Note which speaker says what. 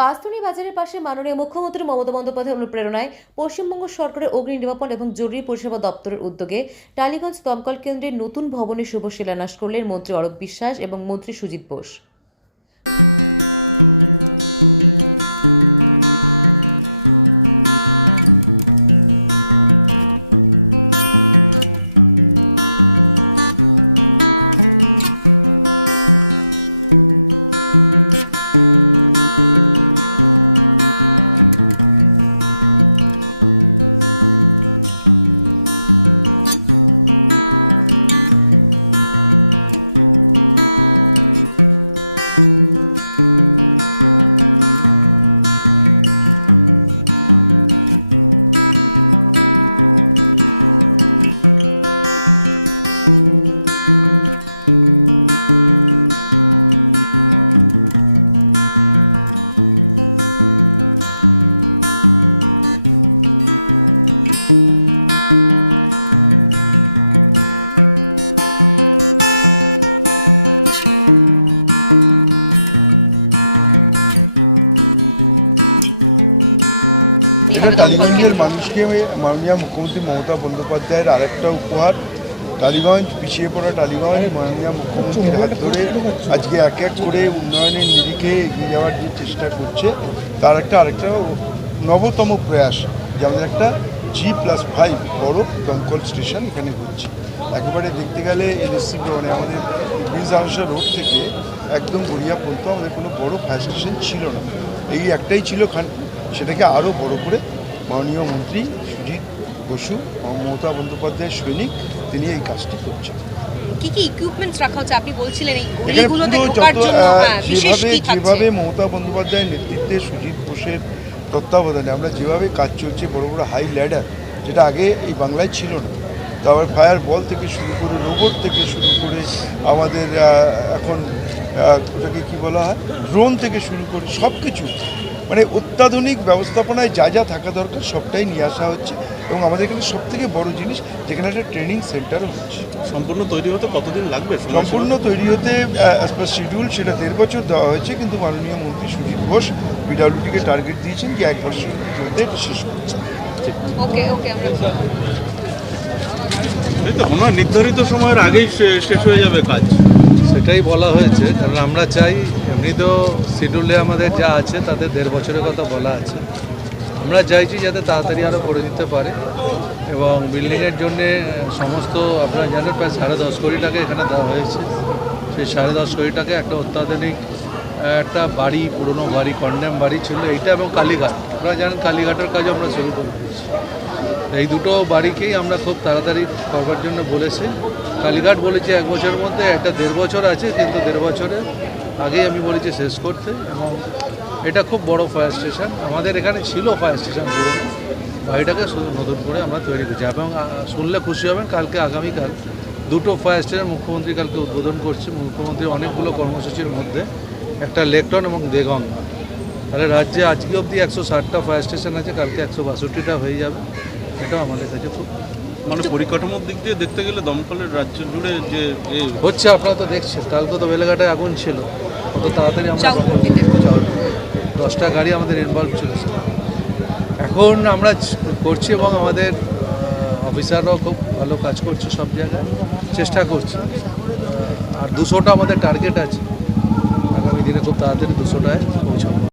Speaker 1: বাস্তুনি বাজারের পাশে মাননীয় মুখ্যমন্ত্রী মমতা বন্দ্যোপাধ্যায় অনুপ্রেরণায় পশ্চিমবঙ্গ সরকারের অগ্নি নির্বাপন এবং জরুরি পরিষেবা দপ্তরের উদ্যোগে টালিগঞ্জ দমকল কেন্দ্রের নতুন ভবনে শুভ শিলান্যাস করলেন মন্ত্রী অরূপ বিশ্বাস এবং মন্ত্রী সুজিত বোস।
Speaker 2: এটা টালিগঞ্জের মানুষকে মাননীয় মুখ্যমন্ত্রী মমতা বন্দ্যোপাধ্যায়ের আরেকটা উপহার টালিগঞ্জ পিছিয়ে পড়া টালিগঞ্জ মাননীয় মুখ্যমন্ত্রীর হাত ধরে আজকে এক এক করে উন্নয়নের নিরিখে এগিয়ে যাওয়ার যে চেষ্টা করছে তার একটা আরেকটা নবতম প্রয়াস যে আমাদের একটা জি প্লাস ফাইভ বড় দমকল স্টেশন এখানে হচ্ছে। একেবারে দেখতে গেলে এনএসসি মানে আমাদের ব্রিজ আনসা রোড থেকে একদম গড়িয়া পর্যন্ত আমাদের কোনো বড় ফায়ার স্টেশন ছিল না। এই একটাই ছিল খান সেটাকে আরও বড় করে মাননীয় মন্ত্রী সুজিত বসু মমতা বন্দ্যোপাধ্যায়ের সৈনিক তিনি এই কাজটি করছেন।
Speaker 3: কি কি ইকুইপমেন্টস রাখা হচ্ছে? আপনি বলছিলেন এই গলিগুলোতে ঢোকার জন্য হ্যাঁ, বিশেষ
Speaker 2: যেভাবে
Speaker 3: কি থাকছে?
Speaker 2: যেভাবে মমতা বন্দ্যোপাধ্যায়ের নেতৃত্বে সুজিত বোসের তত্ত্বাবধানে আমরা যেভাবে কাজ চলছে বড় বড় হাই ল্যাডার যেটা আগে এই বাংলায় ছিল না। তারপর ফায়ার বল থেকে শুরু করে রোবট থেকে শুরু করে আমাদের এখন ওটাকে কি বলা হয়? ড্রোন থেকে শুরু করে সব কিছু মানে অত্যাধুনিক ব্যবস্থাপনায় যা যা থাকা দরকার সবটাই নিয়ে আসা হচ্ছে এবং আমাদের এখানে সব থেকে বড় জিনিস যেখানে একটা ট্রেনিং সেন্টারও হচ্ছে।
Speaker 4: সম্পূর্ণ তৈরি হতে কতদিন লাগবে?
Speaker 2: সম্পূর্ণ তৈরি হতে অ্যাজ পার শিডিউল সেটা দেড় বছর দেওয়া হয়েছে কিন্তু মাননীয় মন্ত্রী সুজিত ঘোষ পিডাব্লিউডিকে টার্গেট দিয়েছেন যে এক বছর মধ্যে এটা শেষ করছে
Speaker 3: ওকে ওকে আমরা
Speaker 4: তো মনে নির্ধারিত সময়ের আগেই শে- শেষ হয়ে যাবে কাজ।
Speaker 5: সেটাই বলা হয়েছে কারণ আমরা চাই এমনিতেও শিডিউলে আমাদের যা আছে, তাতে দেড় বছরের কথা বলা আছে। আমরা চাইছি যাতে তাড়াতাড়ি আরও করে দিতে পারে এবং বিল্ডিংয়ের জন্যে সমস্ত আপনারা জানেন, প্রায় সাড়ে দশ কোটি টাকা এখানে দেওয়া হয়েছে। সেই সাড়ে দশ কোটি টাকা একটা অত্যাধুনিক একটা বাড়ি, পুরনো বাড়ি, কন্ডেম বাড়ি ছিল, এইটা এবং কালীঘাট। আপনারা জানেন, কালীঘাটের কাজও আমরা শুরু করে দিয়েছি। এই দুটো বাড়িকেই আমরা খুব তাড়াতাড়ি করবার জন্য বলেছি। কালীঘাট বলেছি এক বছরের মধ্যে, একটা দেড় বছর আছে, কিন্তু দেড় বছরের আগেই আমি বলেছি শেষ করতে এবং এটা খুব বড় ফায়ার স্টেশন আমাদের এখানে ছিল ফায়ার স্টেশন পুরনো বাড়িটাকে শুধু নতুন করে আমরা তৈরি করছি। এবং শুনলে খুশি হবেন কালকে আগামীকাল দুটো ফায়ার স্টেশন মুখ্যমন্ত্রী কালকে উদ্বোধন করছে। মুখ্যমন্ত্রী অনেকগুলো কর্মসূচির মধ্যে একটা লেকটন এবং দেগঙ্গা তাহলে রাজ্যে আজকে অবধি একশো ষাটটা ফায়ার স্টেশন আছে কালকে একশো বাষট্টিটা হয়ে যাবে। এটাও আমাদের কাছে খুব
Speaker 4: মানে পরিকাঠামোর দিক দিয়ে দেখতে গেলে দমকলের রাজ্য জুড়ে যে যে
Speaker 5: হচ্ছে আপনারা তো দেখছেন। কালকে তো বেলেঘাটায় আগুন ছিল। কত তাড়াতাড়ি আমরা। দশটা গাড়ি আমাদের ইনভলভ ছিল এখন আমরা করছি এবং আমাদের অফিসাররাও খুব ভালো কাজ করছে সব জায়গায় চেষ্টা করছে। আর দুশোটা আমাদের টার্গেট আছে। আগামী দিনে খুব তাড়াতাড়ি দুশোটায় পৌঁছাবো।